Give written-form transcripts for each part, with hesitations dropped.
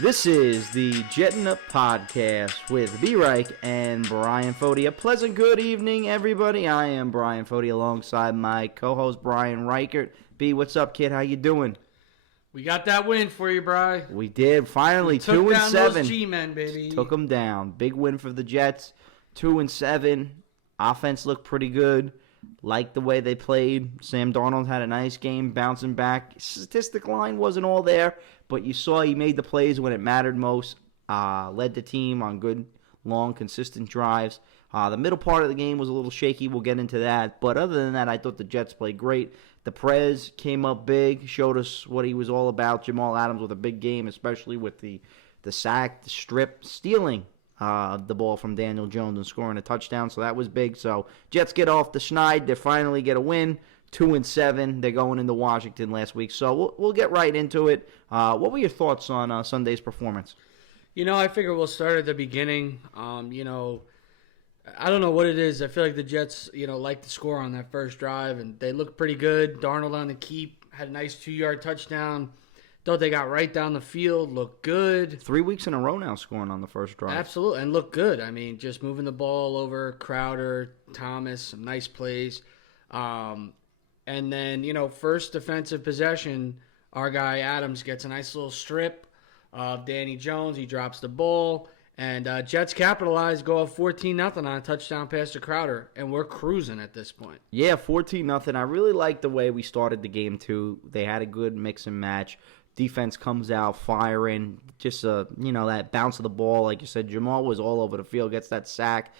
This is the Jetting Up Podcast with B-Reich and Bryan Foti. A pleasant good evening, everybody. I am Bryan Foti alongside my co-host Bryan Reichert. B, what's up, kid? How you doing? We got that win for you, Bri. We did. Finally, 2-7. Took down those G-men, baby. Took them down. Big win for the Jets. 2-7. Offense looked pretty good. Liked the way they played. Sam Darnold had a nice game, bouncing back. Statistic line wasn't all there, but you saw he made the plays when it mattered most. Led the team on good, long, consistent drives. The middle part of the game was a little shaky. We'll get into that. But other than that, I thought the Jets played great. The Prez came up big, showed us what he was all about. Jamal Adams with a big game, especially with the sack, the strip, stealing the ball from Daniel Jones and scoring a touchdown. So that was big. So Jets get off the schneid. They finally get a win. 2-7. They're going into Washington last week. So we'll get right into it. What were your thoughts on Sunday's performance? I figure we'll start at the beginning. I don't know what it is. I feel like the Jets, like to score on that first drive, and they looked pretty good. Darnold on the keep, had a nice 2-yard touchdown. Thought they got right down the field, looked good. 3 weeks in a row now scoring on the first drive. Absolutely, and looked good. I mean, just moving the ball over, Crowder, Thomas, some nice plays. And then, first defensive possession, our guy Adams gets a nice little strip of Danny Jones. He drops the ball. And Jets capitalize, go up 14-0 on a touchdown pass to Crowder, and we're cruising at this point. Yeah, 14-0. I really liked the way we started the game, too. They had a good mix and match. Defense comes out firing, just that bounce of the ball. Like you said, Jamal was all over the field, gets that sack.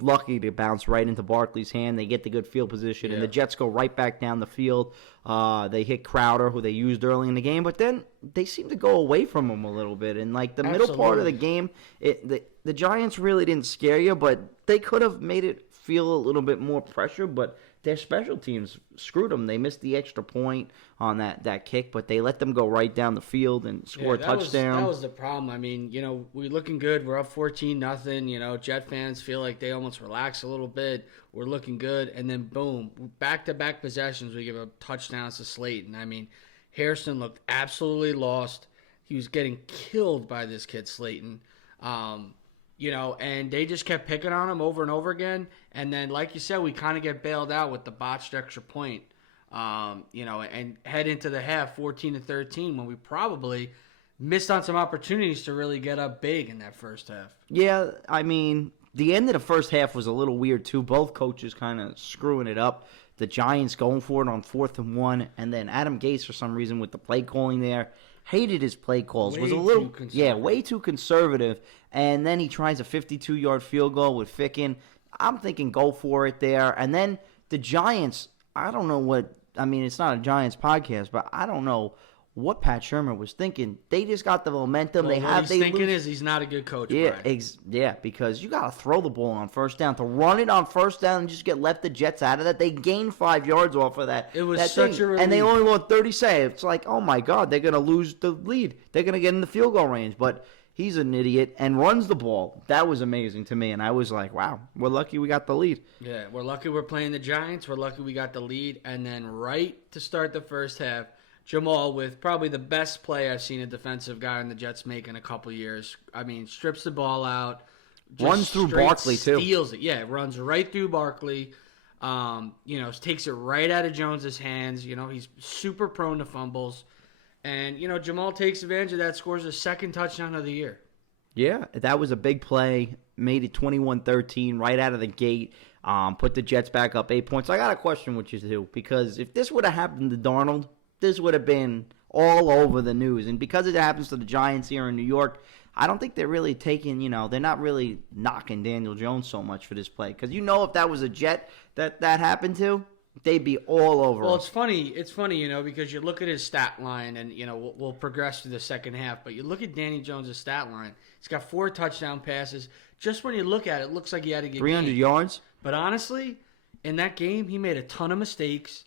Lucky to bounce right into Barkley's hand. They get the good field position, and the Jets go right back down the field. They hit Crowder, who they used early in the game, but then they seem to go away from him a little bit. And like the middle part of the game, the Giants really didn't scare you, but they could have made it feel a little bit more pressure, but their special teams screwed them. They missed the extra point on that kick, but they let them go right down the field and score a touchdown. That was the problem. I mean, we're looking good. We're up 14-0. Jet fans feel like they almost relax a little bit. We're looking good, and then boom, back-to-back possessions, we give a touchdown to Slayton. I mean, Harrison looked absolutely lost. He was getting killed by this kid Slayton. And they just kept picking on him over and over again. And then, like you said, we kind of get bailed out with the botched extra point, and head into the half 14-13 when we probably missed on some opportunities to really get up big in that first half. Yeah, I mean, the end of the first half was a little weird, too. Both coaches kind of screwing it up. The Giants going for it on 4th and 1, and then Adam Gase, for some reason, with the play calling there, hated his play calls. Way too conservative. And then he tries a 52-yard field goal with Ficken. I'm thinking go for it there. And then the Giants, I don't know it's not a Giants podcast, but I don't know what Pat Shermer was thinking. They just got the momentum. What he's thinking is he's not a good coach, Brian. Because you got to throw the ball on first down. To run it on first down and just let the Jets out of that. They gained 5 yards off of that. It was such a relief. And they only won 30 saves. It's like, oh, my God, they're going to lose the lead. They're going to get in the field goal range. But he's an idiot and runs the ball. That was amazing to me. And I was like, wow, we're lucky we got the lead. Yeah, we're lucky we're playing the Giants. We're lucky we got the lead. And then right to start the first half, Jamal with probably the best play I've seen a defensive guy in the Jets make in a couple years. I mean, strips the ball out. Runs through Barkley, too. Steals it. Yeah, runs right through Barkley. Takes it right out of Jones's hands. He's super prone to fumbles. And, Jamal takes advantage of that, scores his second touchdown of the year. Yeah, that was a big play. Made it 21-13 right out of the gate. Put the Jets back up 8 points. I got a question with you, too, because if this would have happened to Darnold, this would have been all over the news. And because it happens to the Giants here in New York, I don't think they're really taking, they're not really knocking Daniel Jones so much for this play. Because if that was a Jet that happened to, they'd be all over Well, him. it's funny, because you look at his stat line, and, we'll progress through the second half. But you look at Danny Jones' stat line. He's got 4 touchdown passes. Just when you look at it, it looks like he had to get 300 yards. But honestly, in that game, he made a ton of mistakes.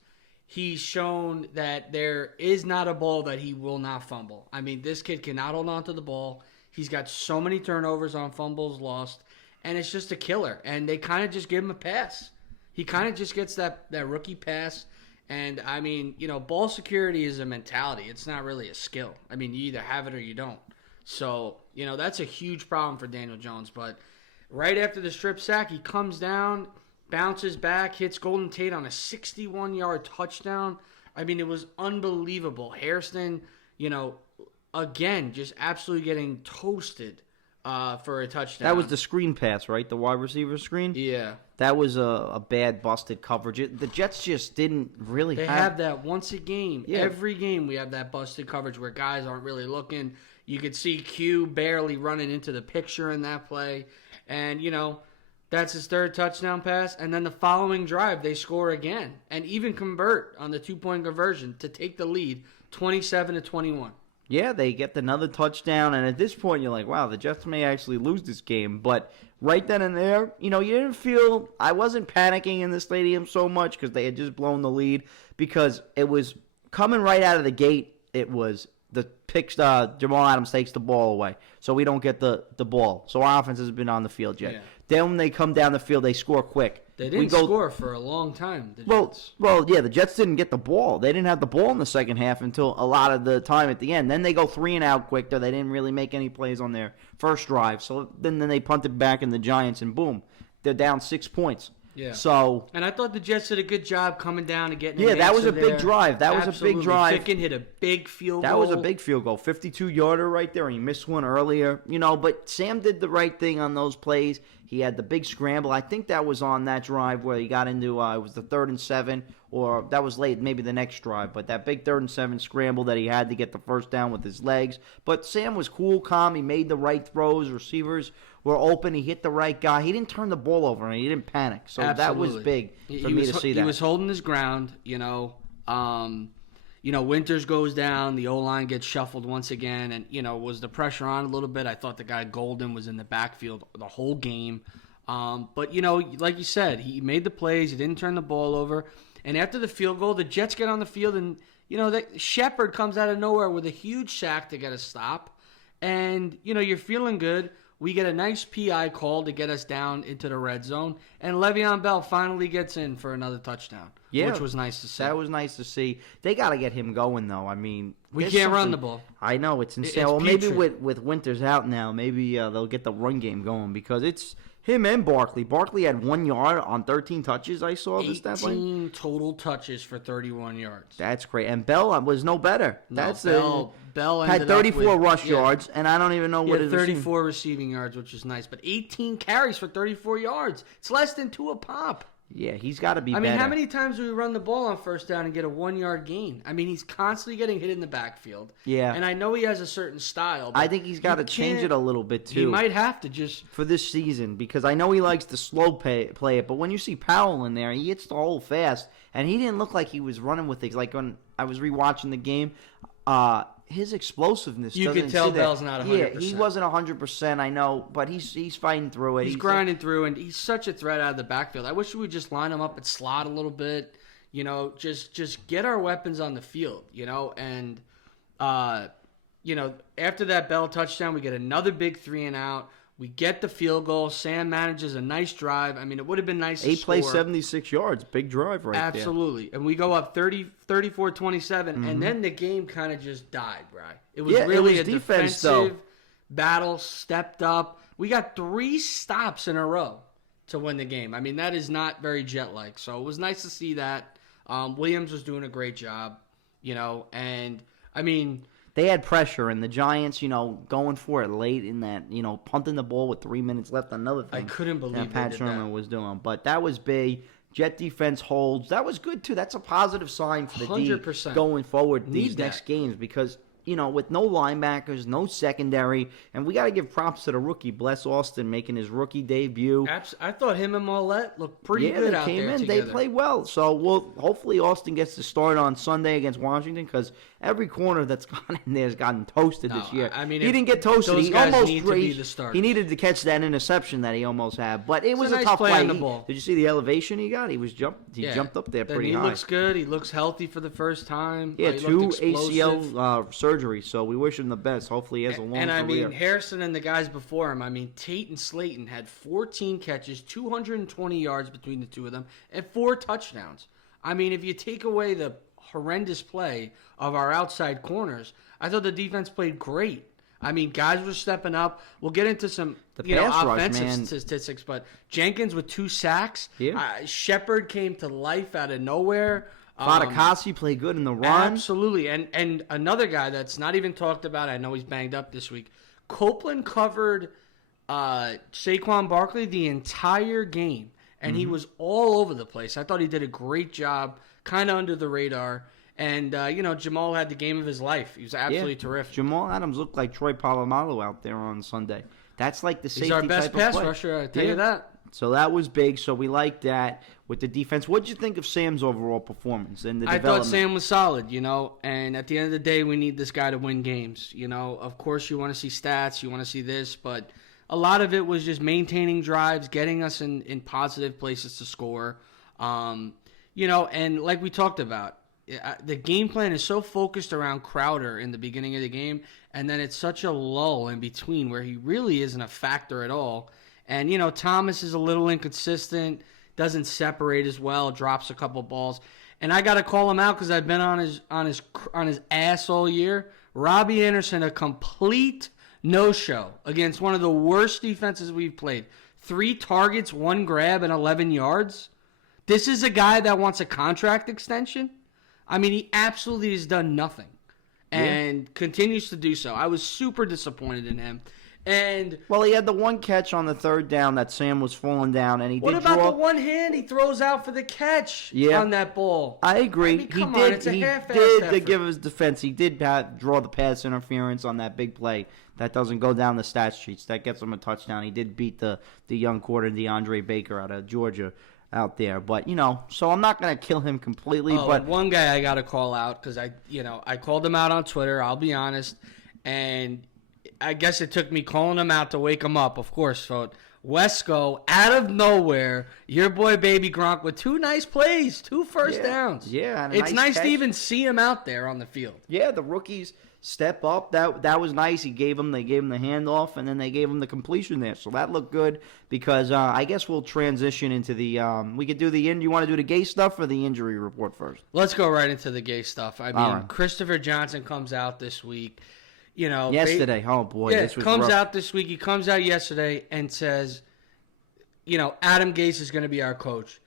He's shown that there is not a ball that he will not fumble. I mean, this kid cannot hold on to the ball. He's got so many turnovers on fumbles lost, and it's just a killer. And they kind of just give him a pass. He kind of just gets that rookie pass. And, I mean, ball security is a mentality. It's not really a skill. I mean, you either have it or you don't. So, that's a huge problem for Daniel Jones. But right after the strip sack, he comes down, bounces back, hits Golden Tate on a 61-yard touchdown. I mean, it was unbelievable. Hairston, again, just absolutely getting toasted for a touchdown. That was the screen pass, right? The wide receiver screen? Yeah. That was a bad busted coverage. The Jets just didn't really They have that once a game. Yeah. Every game we have that busted coverage where guys aren't really looking. You could see Q barely running into the picture in that play. And, that's his third touchdown pass. And then the following drive, they score again. And even convert on the 2-point conversion to take the lead, 27-21. Yeah, they get another touchdown, and at this point, you're like, wow, the Jets may actually lose this game. But right then and there, you didn't feel – I wasn't panicking in the stadium so much because they had just blown the lead because it was coming right out of the gate. It was the picks Jamal Adams takes the ball away, so we don't get the ball. So our offense hasn't been on the field yet. Yeah. Then when they come down the field, they score quick. They didn't score for a long time, the Jets. Well, yeah, the Jets didn't get the ball. They didn't have the ball in the second half until a lot of the time at the end. Then they go 3-and-out quick, though they didn't really make any plays on their first drive. So then they punted back in the Giants, and boom, they're down 6 points. Yeah. So, and I thought the Jets did a good job coming down and getting. Yeah, that was a big drive. That was a big drive. Ficken hit a big field goal. That was a big field goal, 52-yarder right there, and he missed one earlier. But Sam did the right thing on those plays. He had the big scramble. I think that was on that drive where he got into it was the 3rd and 7, or that was late, maybe the next drive. But that big 3rd and 7 scramble that he had to get the first down with his legs. But Sam was cool, calm. He made the right throws. Receivers were open. He hit the right guy. He didn't turn the ball over, and he didn't panic. So Absolutely. That was big for me to see that. He was holding his ground, Winters goes down. The O-line gets shuffled once again. And, was the pressure on a little bit? I thought the guy Golden was in the backfield the whole game. But, like you said, he made the plays. He didn't turn the ball over. And after the field goal, the Jets get on the field. And, Shepard comes out of nowhere with a huge sack to get a stop. And, you're feeling good. We get a nice PI call to get us down into the red zone. And Le'Veon Bell finally gets in for another touchdown, which was nice to see. That was nice to see. They got to get him going, though. I mean, we can't run the ball. I know. It's insane. Maybe with Winters out now, maybe they'll get the run game going because it's him and Barkley. Barkley had 1 yard on 13 touches, I saw. 18 total touches for 31 yards. That's great. And Bell was no better. Bell had 34 rush yards, and I don't even know what it is. 34 receiving yards, which is nice. But 18 carries for 34 yards. It's less than 2 a pop. Yeah, he's got to be better. I mean, how many times do we run the ball on first down and get a 1 yard gain? I mean, he's constantly getting hit in the backfield. Yeah. And I know he has a certain style. But I think he's got to change it a little bit, too. He might have to just. For this season, because I know he likes to slow play it, but when you see Powell in there, he hits the hole fast, and he didn't look like he was running with it. Like when I was rewatching the game, his explosiveness. You could tell Bell's not 100%. Yeah, he wasn't 100%. I know, but he's fighting through it. He's grinding through, and he's such a threat out of the backfield. I wish we would just line him up and slot a little bit. Just get our weapons on the field. And after that Bell touchdown, we get another big 3-and-out. We get the field goal. Sam manages a nice drive. I mean, it would have been nice to score. 8 plays, 76 yards. Big drive right there. Absolutely. And we go up 34-27, and then the game kind of just died, right? It was really a defensive battle, stepped up. We got 3 stops in a row to win the game. I mean, that is not very Jet-like. So it was nice to see that. Williams was doing a great job, and, I mean... They had pressure, and the Giants, going for it late in that, punting the ball with 3 minutes left. Another thing I couldn't believe that Pat Sherman was doing. But that was big. Jet defense holds. That was good, too. That's a positive sign for the 100%. D going forward these next games because – with no linebackers, no secondary, and we got to give props to the rookie, Bless Austin, making his rookie debut. I thought him and Mollett looked pretty good out there together. They played well. So hopefully Austin gets to start on Sunday against Washington because every corner that's gone in there has gotten toasted this year. I mean, he didn't get toasted. Those he guys almost need to be the starters. He needed to catch that interception that he almost had, but it was a nice tough play play. on the ball. Did you see the elevation he got? He jumped up there pretty high. He looks good. He looks healthy for the first time. Yeah, 2 ACL surgeries. So we wish him the best. Hopefully he has a long career. And I mean, Harrison and the guys before him, I mean, Tate and Slayton had 14 catches, 220 yards between the two of them, and 4 touchdowns. I mean, if you take away the horrendous play of our outside corners, I thought the defense played great. I mean, guys were stepping up. We'll get into some pass rush, offensive man. statistics, but Jenkins with 2 sacks. Yeah. Shepard came to life out of nowhere. Fatukasi played good in the run. Absolutely. And another guy that's not even talked about, I know he's banged up this week, Copeland covered Saquon Barkley the entire game, and he was all over the place. I thought he did a great job, kind of under the radar. And, Jamal had the game of his life. He was absolutely terrific. Jamal Adams looked like Troy Polamalu out there on Sunday. That's like the safety He's our best type of pass play. rusher, I tell you that. So that was big. So we like that with the defense. What did you think of Sam's overall performance and the development? I thought Sam was solid, and at the end of the day, we need this guy to win games. Of course you want to see stats, you want to see this, but a lot of it was just maintaining drives, getting us in positive places to score. And like we talked about, the game plan is so focused around Crowder in the beginning of the game, and then it's such a lull in between where he really isn't a factor at all. And, Thomas is a little inconsistent, doesn't separate as well, drops a couple balls. And I got to call him out because I've been on his ass all year. Robbie Anderson, a complete no-show against one of the worst defenses we've played. 3 targets, 1 grab, and 11 yards. This is a guy that wants a contract extension. I mean, he absolutely has done nothing and continues to do so. I was super disappointed in him. And he had the one catch on the 3rd down that Sam was falling down, and he what did about draw. the one hand he throws out for the catch on that ball? I agree. I mean, come he on, did. it's a He half-assed did to effort. give his defense. He did draw the pass interference on that big play. That doesn't go down the stat sheets. That gets him a touchdown. He did beat the young quarter DeAndre Baker out of Georgia out there. But, so I'm not going to kill him completely. But one guy I got to call out because I called him out on Twitter, I'll be honest, and I guess it took me calling him out to wake him up, of course. So Wesco, out of nowhere, your boy Baby Gronk with 2 nice plays, 2 first downs. Yeah, and it's nice catch. to even see him out there on the field. Yeah, the rookies step up. That was nice. They gave him the handoff, and then they gave him the completion there. So that looked good because I guess we'll transition into the we could do you want to do the Gase stuff or the injury report first? Let's go right into the Gase stuff. I mean, All right. Christopher Johnson comes out this week. Yesterday. Oh boy, this was comes rough. out this week. He comes out yesterday and says, Adam Gase is going to be our coach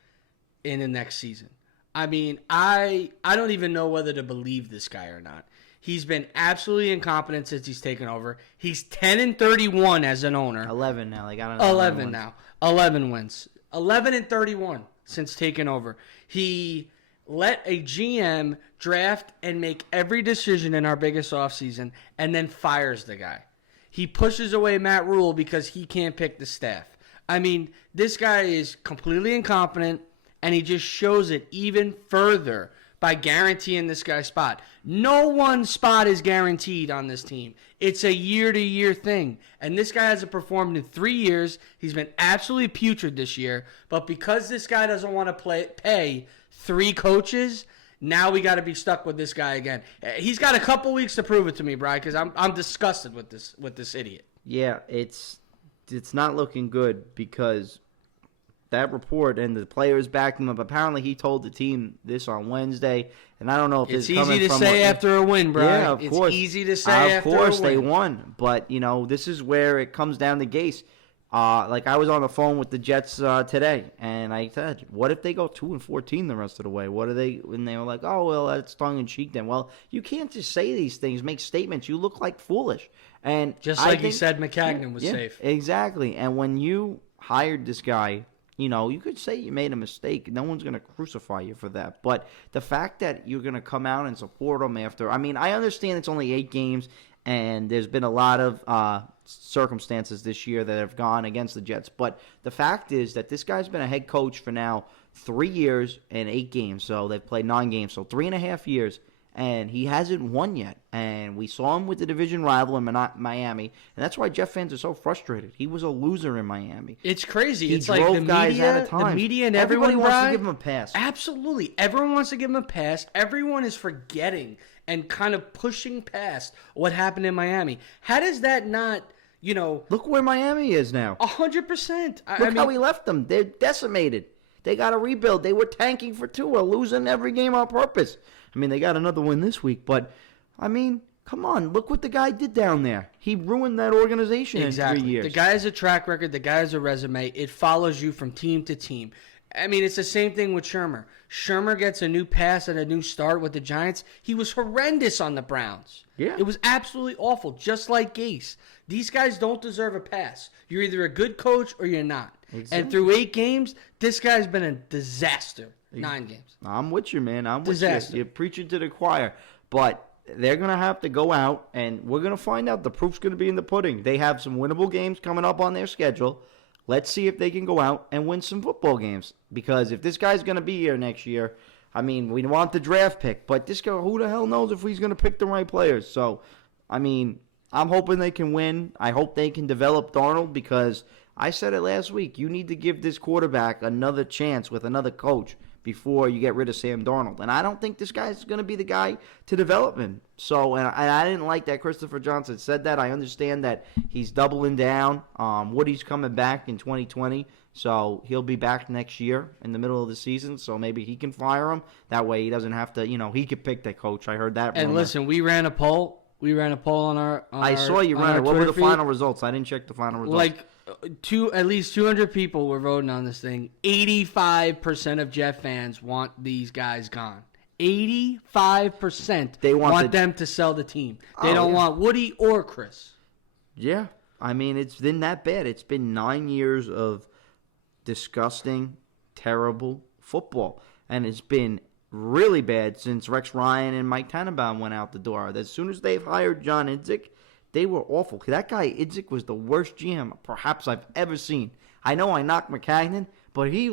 in the next season. I mean, I don't even know whether to believe this guy or not. He's been absolutely incompetent since he's taken over. He's 10-31 as an owner. 11 now. They got 11 now. 11 wins. 11-31 since taking over. He let a GM draft and make every decision in our biggest offseason and then fires the guy. He pushes away Matt Rule because he can't pick the staff. I mean, this guy is completely incompetent, and he just shows it even further by guaranteeing this guy's spot. No one spot is guaranteed on this team. It's a year-to-year thing. And this guy hasn't performed in 3 years. He's been absolutely putrid this year. But because this guy doesn't want to pay 3 coaches, now we got to be stuck with this guy again. He's got a couple weeks to prove it to me, Bryan, because I'm disgusted with this idiot. Yeah, it's not looking good because that report and the players backed him up. Apparently, he told the team this on Wednesday, and I don't know if it's this is easy to say after a win, Bryan. Yeah, of course. It's easy to say after a win. Of course, they won, but this is where it comes down to Gase. Like I was on the phone with the Jets today, and I said, "What if they go 2-14 the rest of the way? What are they?" And they were like, "Oh, well, that's tongue in cheek." Then, well, you can't just say these things, make statements. You look like foolish, and just like he said, McCagnon was safe. Exactly. And when you hired this guy, you could say you made a mistake. No one's going to crucify you for that. But the fact that you're going to come out and support him after, I mean, I understand it's only 8 games, and there's been a lot of circumstances this year that have gone against the Jets. But the fact is that this guy's been a head coach for now 3 years and 8 games. So they've played 9 games, so 3.5 years. And he hasn't won yet. And we saw him with the division rival in Miami. And that's why Jeff fans are so frustrated. He was a loser in Miami. It's crazy. He it's like drove the guys out of time. media and Everybody everyone wants to give him a pass. Absolutely. Everyone wants to give him a pass. Everyone is forgetting and kind of pushing past what happened in Miami. How does that not, Look where Miami is now. 100%. Look how he left them. They're decimated. They got to rebuild. They were tanking for Tua, losing every game on purpose. I mean, they got another win this week, but, I mean, Come on, look what the guy did down there. He ruined that organization in 3 years. The guy has a track record. The guy has a resume. It follows you from team to team. I mean, it's the same thing with Shermer. Shermer gets a new pass and a new start with the Giants. He was horrendous on the Browns. Yeah. It was absolutely awful, just like Gase. These guys don't deserve a pass. You're either a good coach or you're not. Exactly. And through 8 games, this guy's been a disaster. 9 games. I'm with you, man. I'm with you. You're preaching to the choir. But they're going to have to go out, and we're going to find out. The proof's going to be in the pudding. They have some winnable games coming up on their schedule. Let's see if they can go out and win some football games. Because if this guy's going to be here next year, I mean, we want the draft pick. But this guy, who the hell knows if he's going to pick the right players? So, I mean, I'm hoping they can win. I hope they can develop Darnold because I said it last week. You need to give this quarterback another chance with another coach before you get rid of Sam Darnold. And I don't think this guy's going to be the guy to develop him. So, and I didn't like that Christopher Johnson said that. I understand that he's doubling down. Woody's coming back in 2020, so he'll be back next year in the middle of the season, so maybe he can fire him. That way he doesn't have to, he could pick the coach. I heard that. And rumor. Listen, we ran a poll. On our I saw you run it. What were the final results? I didn't check the final results. At least 200 people were voting on this thing. 85% of Jet fans want these guys gone. 85% they want them to sell the team. They don't want Woody or Chris. Yeah. I mean, it's been that bad. It's been 9 years of disgusting, terrible football. And it's been really bad since Rex Ryan and Mike Tannenbaum went out the door. As soon as they've hired John Idzik, they were awful. That guy, Idzik, was the worst GM perhaps I've ever seen. I know I knocked McCagnon, but he,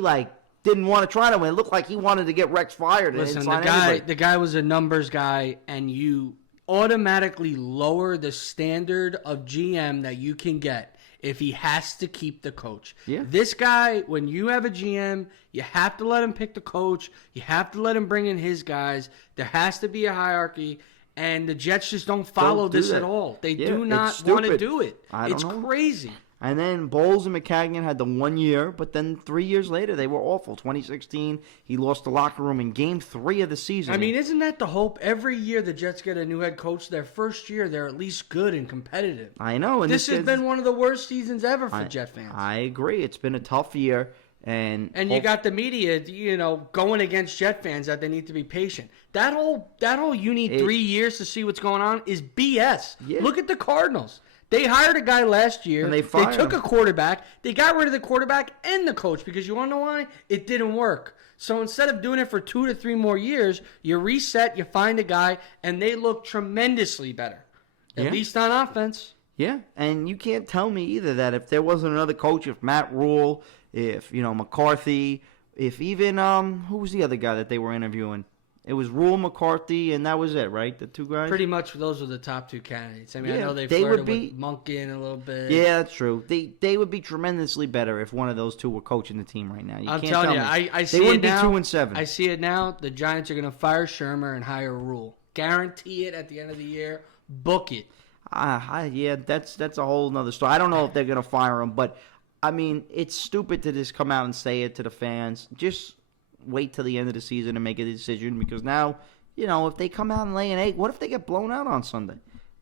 didn't want to try to win. It looked like he wanted to get Rex fired. Listen, the guy was a numbers guy, and you automatically lower the standard of GM that you can get if he has to keep the coach. Yeah. This guy, when you have a GM, you have to let him pick the coach. You have to let him bring in his guys. There has to be a hierarchy. And the Jets just don't follow this at all. They do not want to do it. It's crazy. And then Bowles and McCagnon had the 1 year, but then 3 years later, they were awful. 2016, he lost the locker room in Game 3 of the season. I mean, isn't that the hope? Every year the Jets get a new head coach, their first year, they're at least good and competitive. I know. And this has been one of the worst seasons ever for Jet fans. I agree. It's been a tough year. And you got the media, going against Jet fans that they need to be patient. That whole you need 3 years to see what's going on is BS. Yeah. Look at the Cardinals. They hired a guy last year. And they took a quarterback. They got rid of the quarterback and the coach because you want to know why? It didn't work. So instead of doing it for 2 to 3 more years, you reset, you find a guy, and they look tremendously better. At least on offense. Yeah, and you can't tell me either that if there wasn't another coach, if Matt Rule, if, McCarthy, if even, who was the other guy that they were interviewing? It was Rule, McCarthy, and that was it, right? The 2 guys? Pretty much those were the top 2 candidates. I mean, I know they flirted with Monken a little bit. Yeah, that's true. They would be tremendously better if one of those 2 were coaching the team right now. I'm telling you, I see it now. They wouldn't be 2-7. I see it now. The Giants are going to fire Shermer and hire Rule. Guarantee it at the end of the year. Book it. Yeah, that's a whole nother story. I don't know if they're going to fire him, but, I mean, it's stupid to just come out and say it to the fans. Just wait till the end of the season to make a decision because now, if they come out and lay an egg, what if they get blown out on Sunday?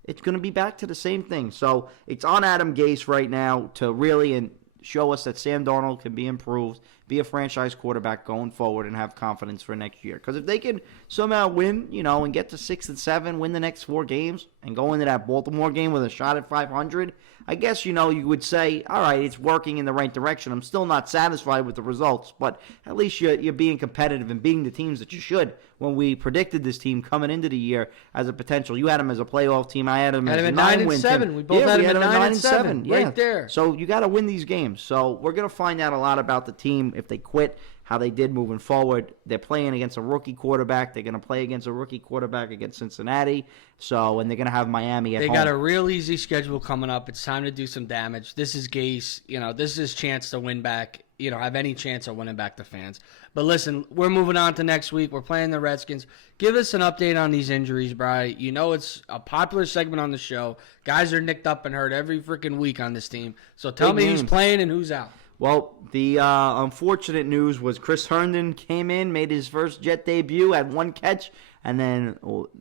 It's going to be back to the same thing. So it's on Adam Gase right now to really show us that Sam Darnold can be improved, be a franchise quarterback going forward, and have confidence for next year. Because if they can somehow win, and get to 6-7, win the next 4 games, and go into that Baltimore game with a shot at 500, I guess, you would say, all right, it's working in the right direction. I'm still not satisfied with the results, but at least you're being competitive and beating the teams that you should. When we predicted this team coming into the year as a potential, you had them as a playoff team. I had them as a 9-win team. We both had them at 9-7. Yeah. Right there. So you got to win these games. So we're going to find out a lot about the team if they quit, how they did moving forward. They're playing against a rookie quarterback. They're going to play against a rookie quarterback against Cincinnati. And they're going to have Miami at home. They got a real easy schedule coming up. It's time to do some damage. This is Gase. This is his chance to win back, have any chance of winning back the fans. But listen, we're moving on to next week. We're playing the Redskins. Give us an update on these injuries, Bryan. It's a popular segment on the show. Guys are nicked up and hurt every freaking week on this team. So tell me who's playing and who's out. Well, the unfortunate news was Chris Herndon came in, made his first Jet debut, had one catch, and then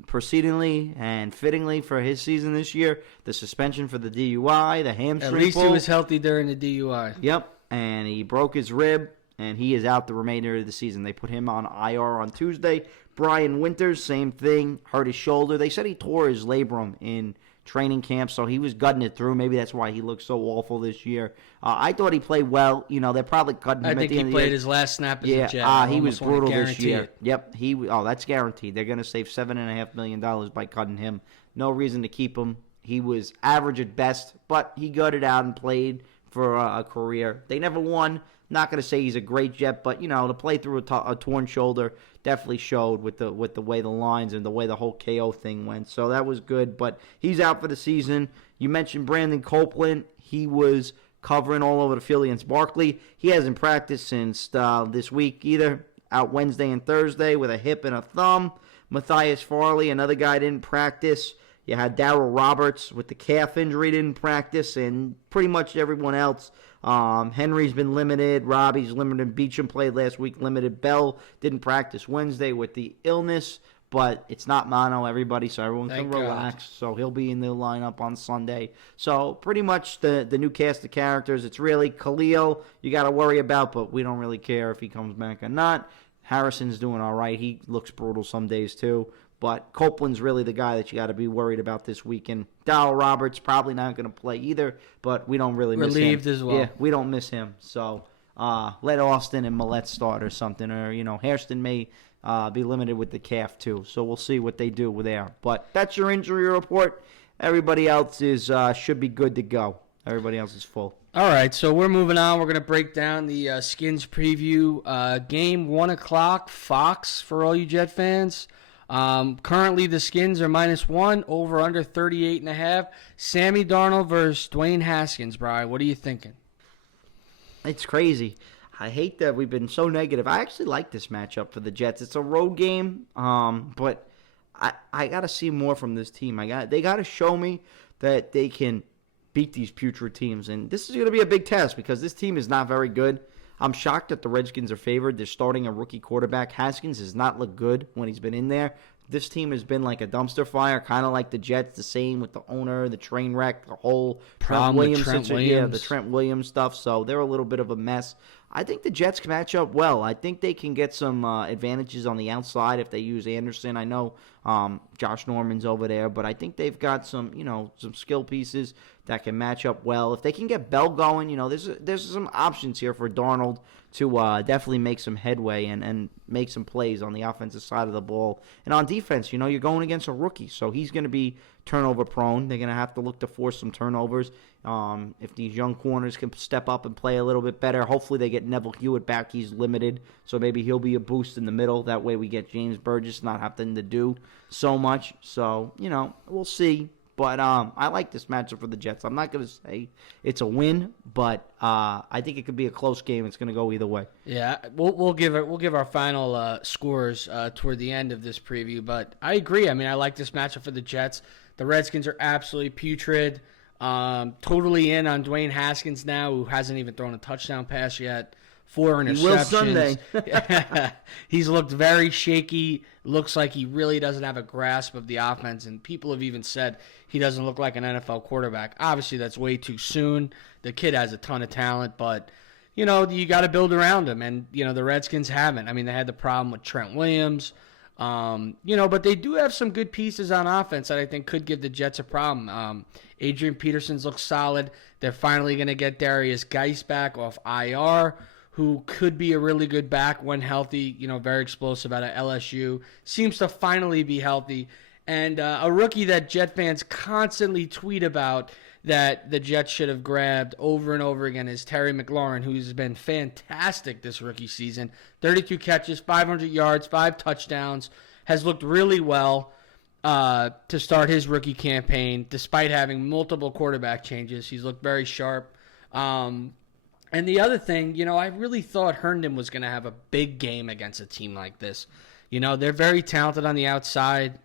proceedingly and fittingly for his season this year, the suspension for the DUI, the hamstring At least pull. he was healthy during the DUI. Yep, and he broke his rib, and he is out the remainder of the season. They put him on IR on Tuesday. Bryan Winters, same thing, hurt his shoulder. They said he tore his labrum in training camp, so he was gutting it through. Maybe that's why he looked so awful this year. I thought he played well. They're probably cutting him at the end of the year. I think he played his last snap as a Jet. He was brutal this year. Yep, that's guaranteed. They're going to save $7.5 million by cutting him. No reason to keep him. He was average at best, but he gutted out and played for a career. They never won. Not going to say he's a great Jet, but to play through a torn shoulder definitely showed with the way the lines and the way the whole KO thing went. So that was good, but he's out for the season. You mentioned Brandon Copeland. He was covering all over the field against Barkley. He hasn't practiced since this week either. Out Wednesday and Thursday with a hip and a thumb. Matthias Farley, another guy, didn't practice. You had Darrell Roberts with the calf injury, didn't practice, and pretty much everyone else. Henry's been limited. Robbie's limited. Beecham played last week, limited. Bell didn't practice Wednesday with the illness, but it's not mono, everybody, so everyone can relax. So he'll be in the lineup on Sunday. So pretty much the new cast of characters. It's really Khalil you got to worry about, but we don't really care if he comes back or not. Harrison's doing all right. He looks brutal some days too. But Copeland's really the guy that you got to be worried about this weekend. Darrell Roberts probably not going to play either, but we don't really miss him. Relieved as well. Yeah, we don't miss him. So let Austin and Millette start or something. Or, Hairston may be limited with the calf too. So we'll see what they do there. But that's your injury report. Everybody else should be good to go. Everybody else is full. All right, so we're moving on. We're going to break down the Skins preview. Game 1 o'clock, Fox for all you Jet fans. Currently, the Skins are -1, over under 38.5. Sammy Darnold versus Dwayne Haskins, Bryan. What are you thinking? It's crazy. I hate that we've been so negative. I actually like this matchup for the Jets. It's a road game, but I got to see more from this team. They got to show me that they can beat these putrid teams, and this is going to be a big test because this team is not very good. I'm shocked that the Redskins are favored. They're starting a rookie quarterback. Haskins has not looked good when he's been in there. This team has been like a dumpster fire, kind of like the Jets, the same with the owner, the train wreck, the whole Trent Williams. Yeah, the Trent Williams stuff. So they're a little bit of a mess. I think the Jets can match up well. I think they can get some advantages on the outside if they use Anderson. I know Josh Norman's over there, but I think they've got some skill pieces that can match up well. If they can get Bell going, there's some options here for Darnold to definitely make some headway and make some plays on the offensive side of the ball. And on defense, you're going against a rookie, so he's going to be turnover prone. They're going to have to look to force some turnovers. If these young corners can step up and play a little bit better, hopefully they get Neville Hewitt back. He's limited, so maybe he'll be a boost in the middle. That way we get James Burgess not having to do so much. So, we'll see. But I like this matchup for the Jets. I'm not going to say it's a win, but I think it could be a close game. It's going to go either way. Yeah, we'll give our final scores toward the end of this preview. But I agree. I mean, I like this matchup for the Jets. The Redskins are absolutely putrid. Totally in on Dwayne Haskins now, who hasn't even thrown a touchdown pass yet. 4 interceptions. He will Sunday. He's looked very shaky. Looks like he really doesn't have a grasp of the offense, and people have even said he doesn't look like an NFL quarterback. Obviously, that's way too soon. The kid has a ton of talent, but you got to build around him, and the Redskins haven't. I mean, they had the problem with Trent Williams, but they do have some good pieces on offense that I think could give the Jets a problem. Adrian Peterson's looks solid. They're finally going to get Darius Geis back off IR, who could be a really good back when healthy, very explosive out of LSU, seems to finally be healthy. And a rookie that Jet fans constantly tweet about that the Jets should have grabbed over and over again is Terry McLaurin, who's been fantastic this rookie season. 32 catches, 500 yards, 5 touchdowns, has looked really well to start his rookie campaign, despite having multiple quarterback changes. He's looked very sharp. And the other thing, I really thought Herndon was going to have a big game against a team like this. They're very talented on the outside.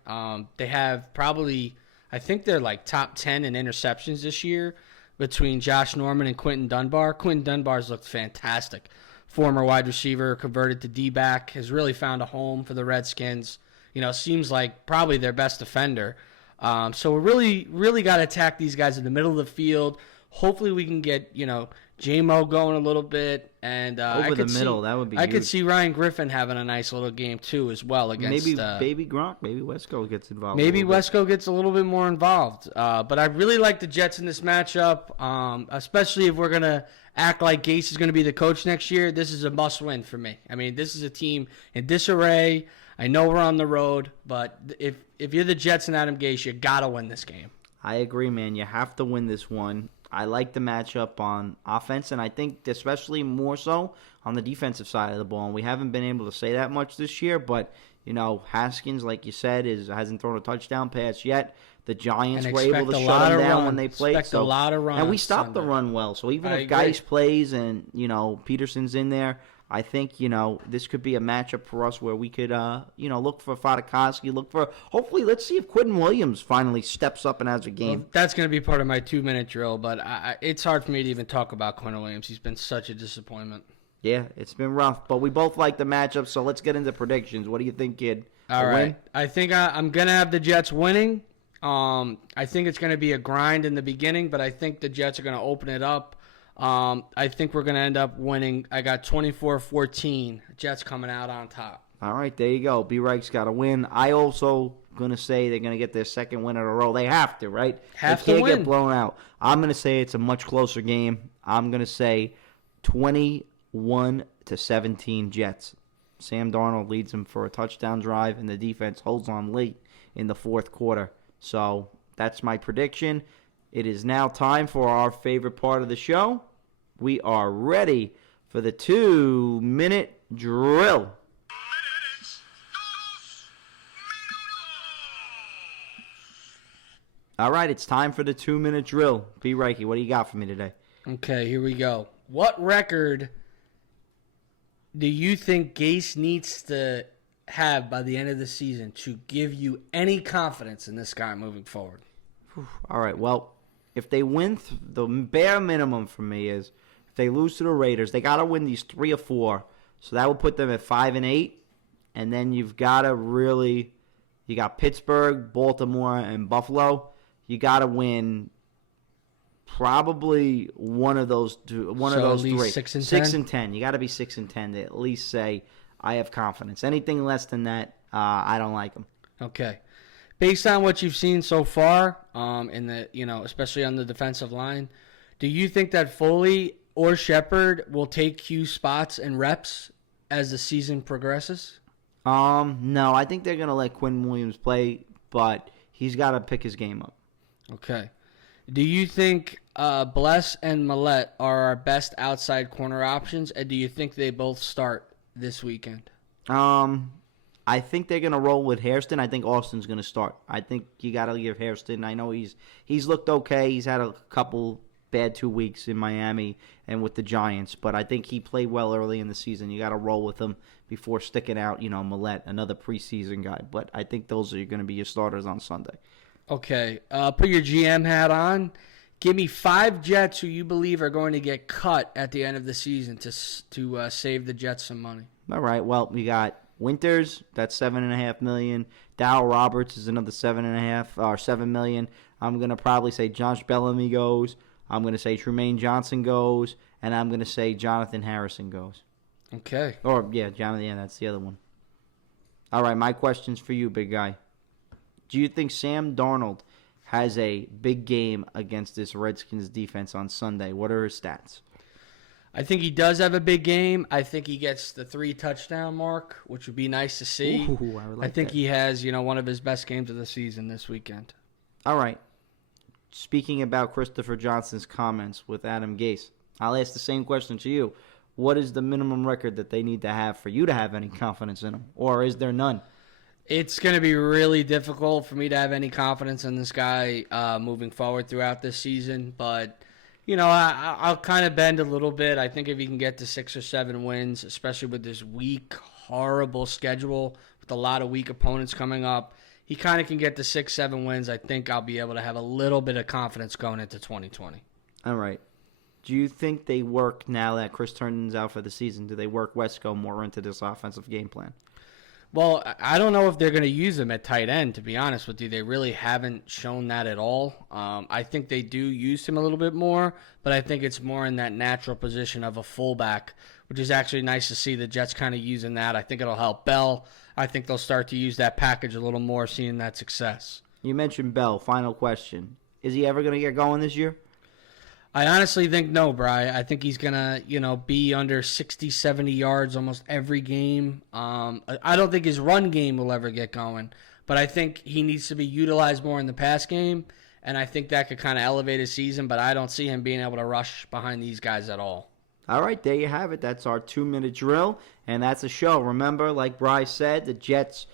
They have probably, I think they're like top 10 in interceptions this year. between Josh Norman and Quentin Dunbar. Quentin Dunbar's looked fantastic. Former wide receiver, converted to D-back, has really found a home for the Redskins. Seems like probably their best defender. So we really got to attack these guys in the middle of the field. Hopefully we can get, J-Mo going a little bit. And over the middle, that would be I huge. could see Ryan Griffin having a nice little game, too, as well. Against maybe Baby Gronk, maybe Wesco gets involved. Maybe Wesco gets a little bit more involved. But I really like the Jets in this matchup, especially if we're going to act like Gase is going to be the coach next year. This is a must-win for me. I mean, this is a team in disarray. I know we're on the road, but if you're the Jets and Adam Gase, you got to win this game. I agree, man. You have to win this one. I like the matchup on offense, and I think especially more so on the defensive side of the ball. And we haven't been able to say that much this year, but, Haskins, like you said, hasn't thrown a touchdown pass yet. The Giants were able to shut them down when they played. Expect a lot of runs. And we stopped the run well. So even if Gase plays and, Peterson's in there, I think, this could be a matchup for us where we could, look for Fotikoski, hopefully, let's see if Quentin Williams finally steps up and has a game. Well, that's going to be part of my 2-minute drill, but it's hard for me to even talk about Quentin Williams. He's been such a disappointment. Yeah, it's been rough, but we both like the matchup, so let's get into predictions. What do you think, kid? All right. Win? I think I'm going to have the Jets winning. I think it's going to be a grind in the beginning, but I think the Jets are going to open it up. I think we're going to end up winning. I got 24-14. Jets coming out on top. All right, there you go. B-Reich's got to win. I also going to say they're going to get their second win in a row. They have to, right? They can't get blown out. I'm going to say it's a much closer game. I'm going to say 21-17 Jets. Sam Darnold leads them for a touchdown drive, and the defense holds on late in the fourth quarter. So that's my prediction. It is now time for our favorite part of the show. We are ready for the 2-minute drill. All right, it's time for the 2-minute drill. B-Reich, what do you got for me today? Okay, here we go. What record do you think Gase needs to have by the end of the season to give you any confidence in this guy moving forward? All right, well, if they win, the bare minimum for me is if they lose to the Raiders, they got to win these 3 or 4. So that will put them at 5-8. And then you've got to you got Pittsburgh, Baltimore, and Buffalo. You got to win probably one of those two, one of those 3. 6 and 10? 6 and 10. You got to be 6 and 10 to at least say I have confidence. Anything less than that, I don't like them. Okay. Based on what you've seen so far, in the especially on the defensive line, do you think that Foti or Shepard will take Q spots and reps as the season progresses? No, I think they're gonna let Quinn Williams play, but he's got to pick his game up. Okay. Do you think Bless and Millette are our best outside corner options, and do you think they both start this weekend? I think they're going to roll with Hairston. I think Austin's going to start. I think you got to give Hairston. I know he's looked okay. He's had a couple bad 2 weeks in Miami and with the Giants, but I think he played well early in the season. You got to roll with him before sticking out, Millette, another preseason guy. But I think those are going to be your starters on Sunday. Okay. Put your GM hat on. Give me 5 Jets who you believe are going to get cut at the end of the season to save the Jets some money. All right. Well, we got Winters, that's $7.5 million. Dow Roberts is another $7 million. I'm gonna probably say Josh Bellamy goes. I'm gonna say Trumaine Johnson goes, and I'm gonna say Jonathan Harrison goes. Okay. Jonathan. Yeah, that's the other one. All right, my question's for you, big guy. Do you think Sam Darnold has a big game against this Redskins defense on Sunday? What are his stats? I think he does have a big game. I think he gets the 3 touchdown mark, which would be nice to see. Ooh, I think he has, one of his best games of the season this weekend. All right. Speaking about Christopher Johnson's comments with Adam Gase, I'll ask the same question to you. What is the minimum record that they need to have for you to have any confidence in him? Or is there none? It's going to be really difficult for me to have any confidence in this guy moving forward throughout this season, but I'll kind of bend a little bit. I think if he can get to 6 or 7 wins, especially with this weak, horrible schedule with a lot of weak opponents coming up, he kind of can get to 6, 7 wins. I think I'll be able to have a little bit of confidence going into 2020. All right. Do you think they work now that Chris Herndon's out for the season? Do they work Wesco more into this offensive game plan? Well, I don't know if they're going to use him at tight end, to be honest with you. They really haven't shown that at all. I think they do use him a little bit more, but I think it's more in that natural position of a fullback, which is actually nice to see the Jets kind of using that. I think it'll help Bell. I think they'll start to use that package a little more, seeing that success. You mentioned Bell. Final question. Is he ever going to get going this year? I honestly think no, Bryan. I think he's going to, be under 60, 70 yards almost every game. I don't think his run game will ever get going, but I think he needs to be utilized more in the pass game, and I think that could kind of elevate his season, but I don't see him being able to rush behind these guys at all. All right, there you have it. That's our 2-minute drill, and that's a show. Remember, like Bryan said, the Jets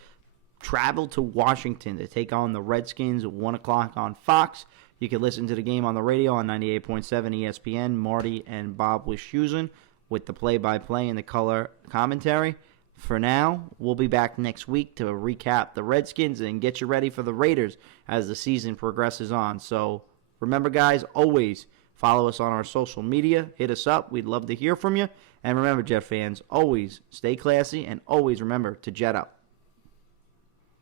travel to Washington to take on the Redskins at 1 o'clock on Fox. You can listen to the game on the radio on 98.7 ESPN. Marty and Bob Wischusen with the play-by-play and the color commentary. For now, we'll be back next week to recap the Redskins and get you ready for the Raiders as the season progresses on. So remember, guys, always follow us on our social media. Hit us up. We'd love to hear from you. And remember, Jet fans, always stay classy and always remember to jet up.